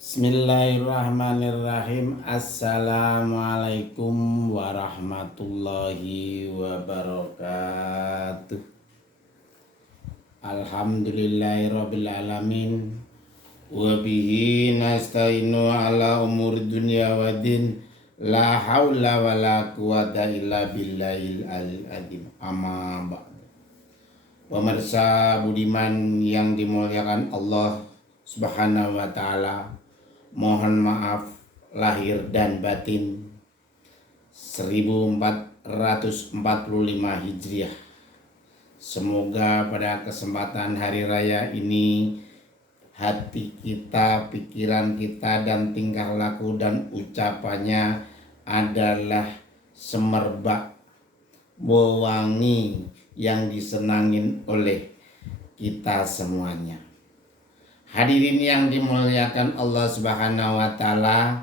Bismillahirrahmanirrahim. Assalamualaikum warahmatullahi wabarakatuh. Alhamdulillahirabbil alamin. Wa bihi nasta'inu ala umuri dunya waddin. La haula wala quwata illa billahil azim. Amma ba'du. Pemirsa budiman yang dimuliakan Allah Subhanahu wa taala, mohon maaf lahir dan batin 1445 Hijriah. Semoga pada kesempatan hari raya ini hati kita, pikiran kita, dan tingkah laku dan ucapannya adalah semerbak wewangi yang disenangin oleh kita semuanya. Hadirin yang dimuliakan Allah Subhanahu wa taala,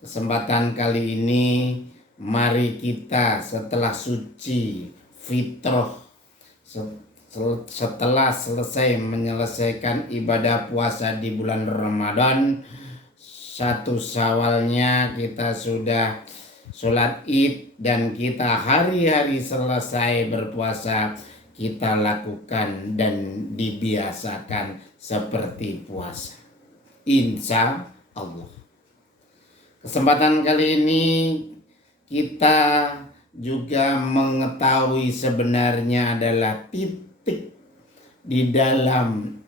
kesempatan kali ini mari kita setelah suci fitrah, setelah menyelesaikan ibadah puasa di bulan Ramadan, 1 Syawalnya kita sudah sholat Id, dan kita hari-hari selesai berpuasa kita lakukan dan dibiasakan seperti puasa, insya Allah. Kesempatan kali ini kita juga mengetahui sebenarnya adalah titik di dalam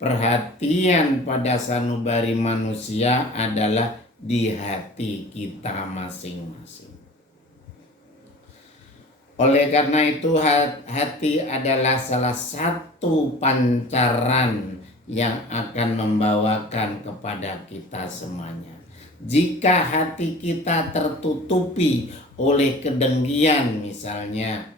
perhatian pada sanubari manusia adalah di hati kita masing-masing. Oleh karena itu hati adalah salah satu pancaran yang akan membawakan kepada kita semuanya. Jika hati kita tertutupi oleh kedengkian misalnya,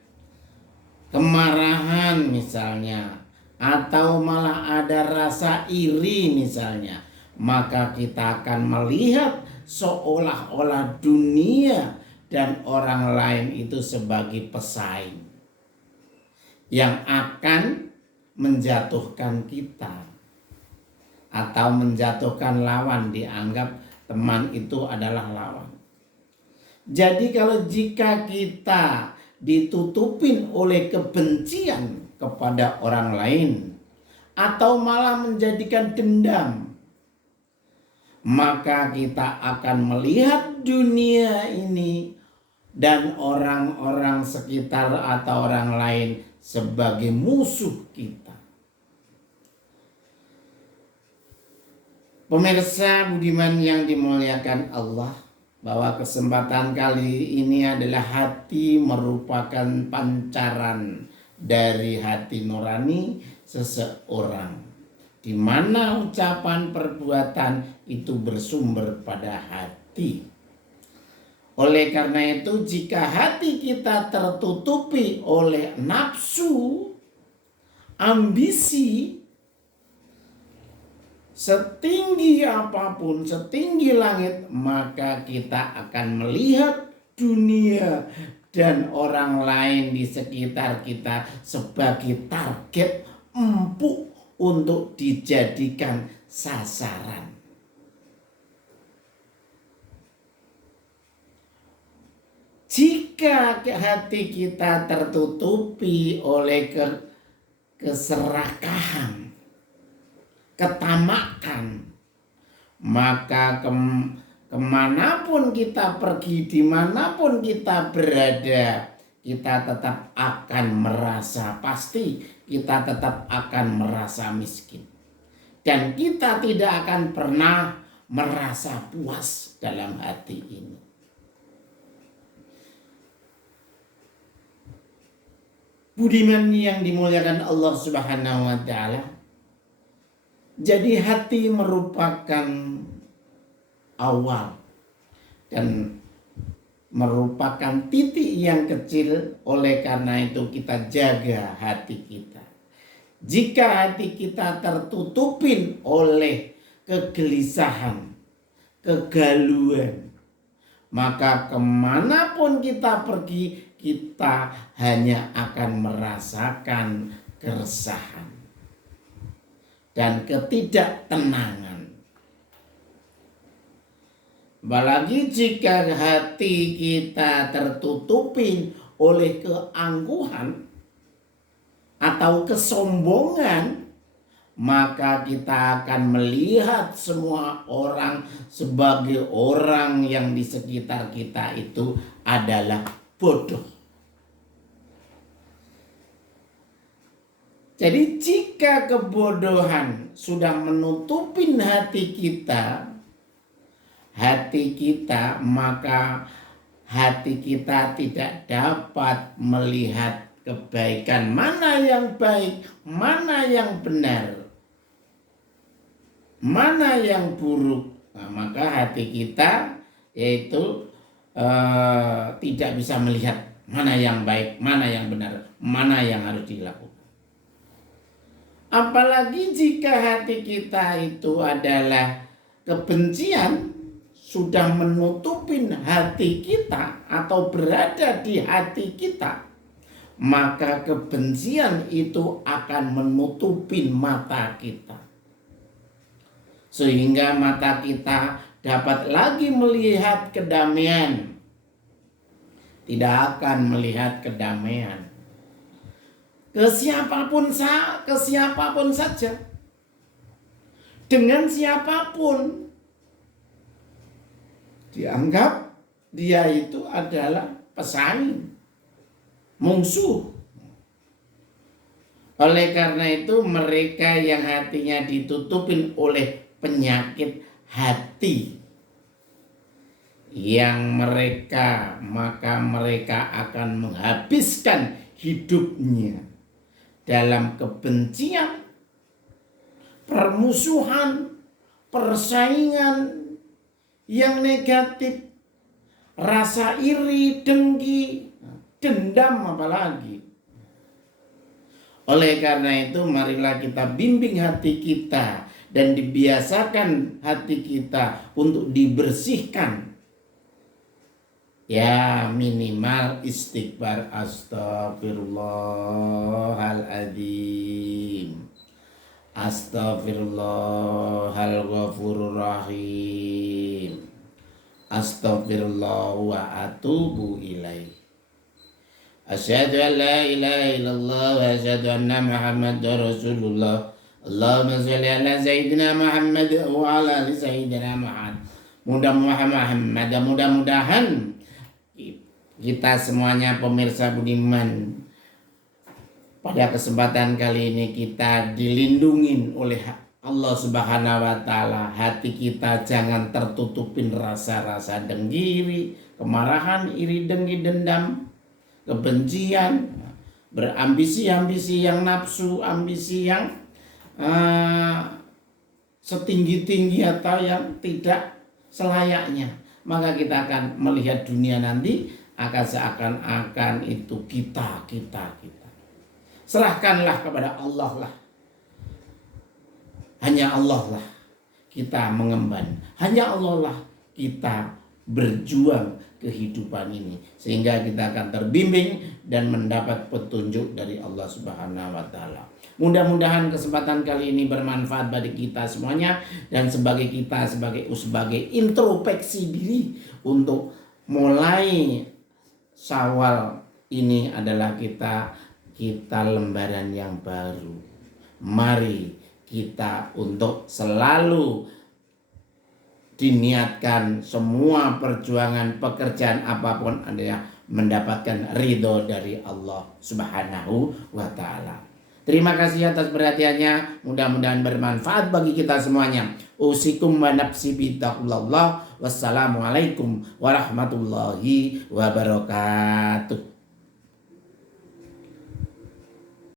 kemarahan misalnya, atau malah ada rasa iri misalnya, maka kita akan melihat seolah-olah dunia dan orang lain itu sebagai pesaing yang akan menjatuhkan kita atau menjatuhkan lawan, dianggap teman itu adalah lawan. Jadi kalau jika kita ditutupin oleh kebencian kepada orang lain atau malah menjadikan dendam, maka kita akan melihat dunia ini dan orang-orang sekitar atau orang lain sebagai musuh kita. Pemirsa budiman yang dimuliakan Allah, bahwa kesempatan kali ini adalah hati merupakan pancaran dari hati nurani seseorang, di mana ucapan perbuatan itu bersumber pada hati. Oleh karena itu, jika hati kita tertutupi oleh nafsu, ambisi, setinggi apapun, setinggi langit, maka kita akan melihat dunia dan orang lain di sekitar kita sebagai target empuk untuk dijadikan sasaran. Jika hati kita tertutupi oleh keserakahan, ketamakan, maka kemanapun kita pergi, dimanapun kita berada, kita tetap akan merasa, pasti kita tetap akan merasa miskin. Dan kita tidak akan pernah merasa puas dalam hati ini. Budiman yang dimuliakan Allah Subhanahu wa taala, jadi hati merupakan awal dan merupakan titik yang kecil. Oleh karena itu kita jaga hati kita. Jika hati kita tertutupin oleh kegelisahan, kegaluan, maka kemanapun kita pergi, kita hanya akan merasakan keresahan dan ketidaktenangan. Apalagi jika hati kita tertutupin oleh keangkuhan atau kesombongan, maka kita akan melihat semua orang sebagai orang yang di sekitar kita itu adalah bodoh. Jadi jika kebodohan sudah menutupin hati kita, maka hati kita tidak dapat melihat kebaikan, mana yang baik, mana yang benar, mana yang buruk. Nah, maka hati kita yaitu tidak bisa melihat mana yang baik, mana yang benar, mana yang harus dilakukan. Apalagi jika hati kita itu adalah kebencian, sudah menutupin hati kita atau berada di hati kita, maka kebencian itu akan menutupin mata kita. Sehingga mata kita dapat lagi melihat kedamaian, tidak akan melihat kedamaian. Ke siapapun saja, dengan siapapun, dianggap dia itu adalah pesaing, musuh. Oleh karena itu mereka yang hatinya ditutupin oleh penyakit hati maka mereka akan menghabiskan hidupnya dalam kebencian, permusuhan, persaingan yang negatif, rasa iri, dengki, dendam apalagi. Oleh karena itu marilah kita bimbing hati kita dan dibiasakan hati kita untuk dibersihkan. Ya minimal istighfar, astagfirullahaladzim, astagfirullahalghafururrahim, astagfirullah wa atubu ilaih. Asyhadu an la ilaha illallah wa asyhadu anna Muhammadar Rasulullah. Allahumma sholli ala sayyidina Muhammad wa ala ali sayyidina Muhammad. Mudah-mudahan kita semuanya pemirsa budiman, pada kesempatan kali ini kita dilindungin oleh Allah Subhanahu wa taala. Hati kita jangan tertutupin rasa-rasa dengki, kemarahan, iri, dengki, dendam, kebencian, berambisi-ambisi yang nafsu, ambisi yang setinggi-tinggi atau yang tidak selayaknya. Maka kita akan melihat dunia nanti akan seakan-akan itu kita. Serahkanlah kepada Allah lah. Hanya Allah lah kita mengemban. Hanya Allah lah kita berjuang kehidupan ini. Sehingga kita akan terbimbing dan mendapat petunjuk dari Allah Subhanahu wa taala. Mudah-mudahan kesempatan kali ini bermanfaat bagi kita semuanya. Dan sebagai introspeksi diri untuk mulai Syawal ini adalah kita lembaran yang baru. Mari kita untuk selalu diniatkan semua perjuangan pekerjaan apapun adalah mendapatkan ridho dari Allah Subhanahu wa taala. Terima kasih atas perhatiannya. Mudah-mudahan bermanfaat bagi kita semuanya. Usikum wa nafsi bittaqullah. Wassalamualaikum warahmatullahi wabarakatuh.